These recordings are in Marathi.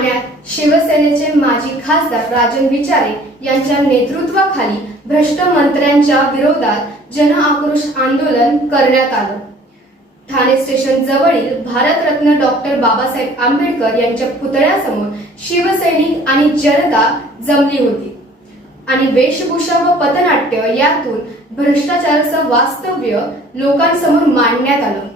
ठाण्यात शिवसेनेचे माजी खासदार राजन विचारे यांच्या नेतृत्वाखाली भ्रष्ट मंत्र्यांच्या विरोधात जन आक्रोश आंदोलन करण्यात आलं. ठाणे स्टेशन जवळील भारतरत्न डॉक्टर बाबासाहेब आंबेडकर यांच्या पुतळ्यासमोर शिवसैनिक आणि जनता जमली होती. आणि वेशभूषा व पथनाट्य यातून भ्रष्टाचाराचं वास्तव्य लोकांसमोर मांडण्यात आलं.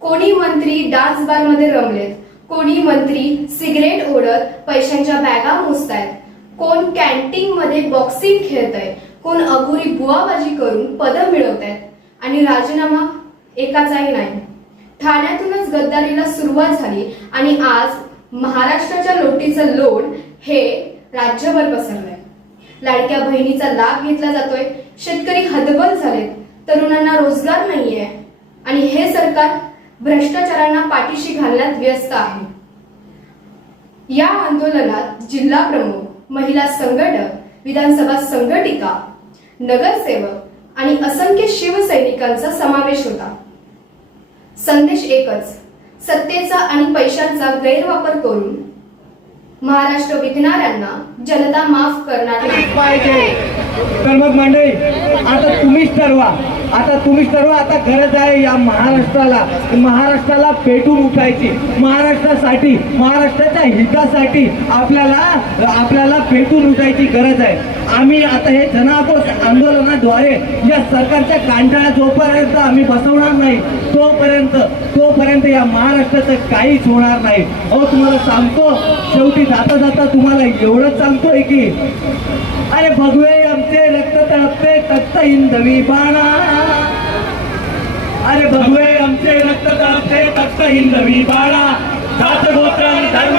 कोणी मंत्री डान्स बारमध्ये रमलेत कोणी मंत्री सिगरेट ओढत पैशांच्या बॅगा मोजतायत? कोण कॅन्टीन मध्ये बॉक्सिंग खेळतय? कोण अघोरी बुवाबाजी करून पद मिळवत आहेत आणि राजीनामा एकाचाही नाही. ठाण्यातूनच गद्दारीला सुरुवात झाली आणि आज महाराष्ट्राच्या लोटीचं लोड हे राज्यभर पसरलंय. लाडक्या बहिणीचा लाभ घेतला जातोय. शेतकरी हतबल झालेत. तरुणांना रोजगार नाहीये. आणि हे सरकार भ्रष्टाचारांना पाठीशी घालण्यात व्यस्त आहे. या आंदोलनात जिल्हा प्रमुख महिला संघटक विधानसभा संघटिका नगरसेवक आणि असंख्य शिवसैनिकांचा समावेश होता. संदेश एकच सत्तेचा आणि पैशांचा गैरवापर करून महाराष्ट्र विकणाऱ्यांना जनता माफ करणार नाही. तर मग मंडळी आता तुम्हीच ठरवा. आता तुम्हीच ठरवा आता गरज आहे या महाराष्ट्राला. महाराष्ट्राला पेटून उठायची. महाराष्ट्रासाठी महाराष्ट्राच्या हितासाठी आपल्याला आपल्याला पेटून उठायची गरज आहे. आम्ही आता हे जनाक्रोश आंदोलनाद्वारे या सरकारच्या कांटाळा जोपर्यंत आम्ही बसवणार नाही तोपर्यंत तोपर्यंत या महाराष्ट्राचं काहीच होणार नाही. अहो तुम्हाला सांगतो शेवटी जाता जाता तुम्हाला एवढंच सांगतोय की अरे भगवे तळपते तक्त बाणा अरे भगवे आमचे रक्त तळपते तक्त हिंदवी बाणा जात गोत्र धर्म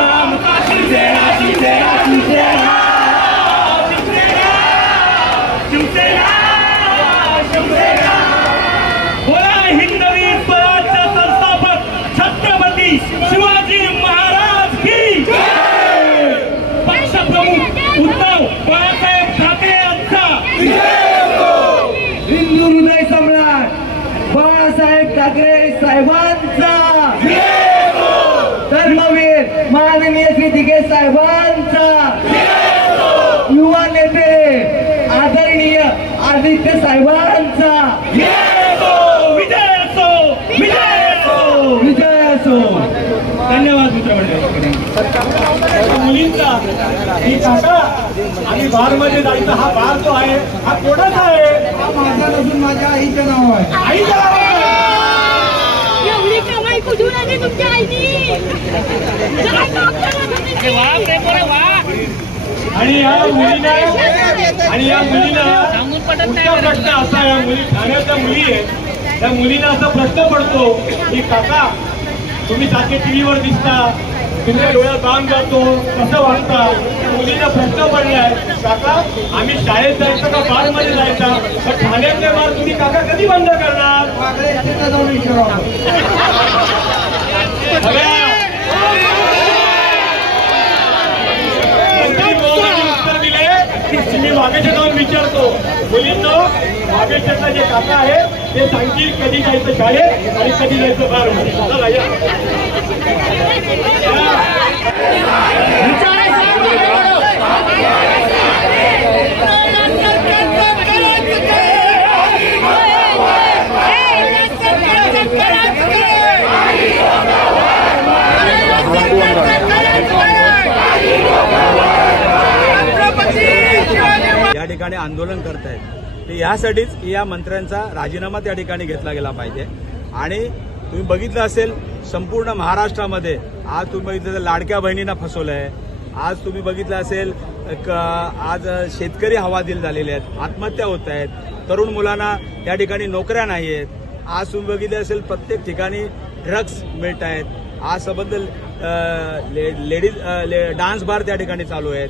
बाळासाहेब ठाकरे साहेबांचा. धर्मवीर माननीय श्री दिघे साहेबांचा. युवा नेते आदरणीय आदित्य साहेबांचा. विजय असो विजय असो विजय असो धन्यवाद मित्रमंडळी. मुलींचा ही काका आणि बारमध्ये जायचा हा बार जो आहे हा कोणाचा आहे? हा माझा नसून माझ्या आईचं नाव आहे. आईचा आहे. तुमच्या आईनी? आणि या मुलीला आणि या मुलीला पुढचा प्रश्न असा या मुली ठाण्याच्या मुली आहे त्या मुलीला असा प्रश्न पडतो की काका तुम्ही सारखे टीव्हीवर दिसता तुमच्या डोळ्यात बांध जातो कसं वागता? त्या मुलीला प्रश्न पडलाय काका आम्ही शाळेत जायचं का बारमध्ये जायचा? पण ठाण्यातले बार तुम्ही काका कधी बंद करणार जाऊन विचारावं बघा. मंत्री महोदयांनी उत्तर दिले मी मागेच्या जाऊन विचारतो मुलींनो मागेच्या जे काका आहे ते सांगतील कधी जायचं शाळेत आणि कधी जायचं बार ठिकाणी करतायत. ते यासाठीच या मंत्र्यांचा राजीनामा त्या ठिकाणी घेतला गेला पाहिजे. आणि तुम्ही बघितलं असेल संपूर्ण महाराष्ट्रामध्ये आज तुम्ही बघितलं तर लाडक्या बहिणींना फसवलं आहे आज तुम्ही बघितलं असेल आज शेतकरी हवादिल झालेले आहेत आत्महत्या होत आहेत. तरुण मुलांना त्या ठिकाणी नोकऱ्या नाही आहेत. आज तुम्ही बघितलं असेल प्रत्येक ठिकाणी ड्रग्स मिळत आहेत. आज संबंध लेडीज डान्स बार त्या ठिकाणी चालू आहेत.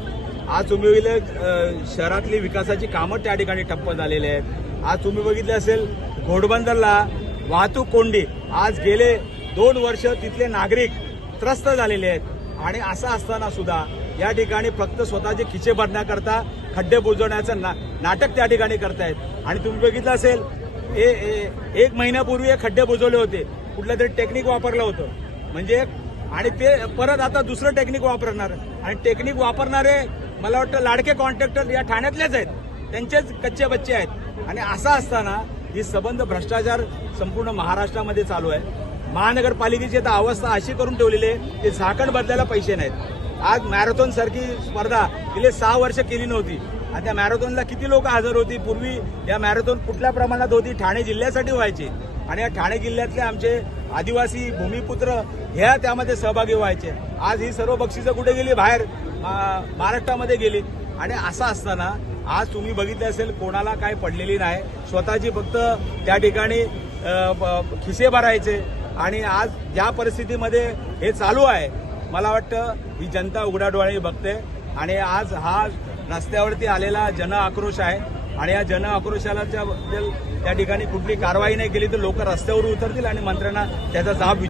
आज तुम्ही बघितलं शहरातली विकासाची कामं त्या ठिकाणी ठप्प झालेली आहेत. आज तुम्ही बघितलं असेल घोडबंदरला वाहतूक कोंडी. आज गेले दोन वर्ष तिथले नागरिक त्रस्त झालेले आहेत. आणि असं असताना सुद्धा या ठिकाणी फक्त स्वतःचे खिचे भरण्याकरता खड्डे बुजवण्याचं ना, नाटक त्या ठिकाणी करतायत. आणि तुम्ही बघितलं असेल ए, ए, एक महिन्यापूर्वी हे खड्डे बुजवले होते. कुठलं तरी टेक्निक वापरलं होतं. म्हणजे आणि ते परत आता दुसरं टेक्निक वापरणार. आणि टेक्निक वापरणारे मला वाटतं लाडके कॉन्ट्रॅक्टर या ठाण्यातलेच आहेत. त्यांचेच कच्चे बच्चे आहेत. आणि असं असताना ही सबंध भ्रष्टाचार संपूर्ण महाराष्ट्रामध्ये चालू आहे. महानगरपालिकेची आता अवस्था अशी करून ठेवलेली आहे की झाकण बदलायला पैसे नाहीत. आज मॅरेथॉन सारखी स्पर्धा गेले सहा वर्ष केली नव्हती. आणि त्या मॅरेथॉनला किती लोक हजर होती? पूर्वी या मॅरेथॉन कुठल्या प्रमाणात होती? ठाणे जिल्ह्यासाठी व्हायची. आणि या ठाणे जिल्ह्यातले आमचे आदिवासी भूमिपुत्र ह्या त्यामध्ये सहभागी व्हायचे. आज ही सर्व बक्षिसं कुठे गेली? बाहेर. महाराष्ट्रामध्ये गेली. आणि असं असताना आज तुम्ही बघितलं असेल कोणाला काय पडलेली नाही. स्वतःची फक्त त्या ठिकाणी खिसे भरायचे. आणि आज ज्या परिस्थितीमध्ये हे चालू आहे. मला वाटतं ही जनता उघडाडोळी बघते. आणि आज हा रस्त्यावरती आलेला जन आक्रोश आहे. आणि या जन आक्रोशाला त्या त्या ठिकाणी कुठली कारवाई नाही केली तर लोक रस्त्यावर उतरतील आणि मंत्र्यांना त्याचा जाब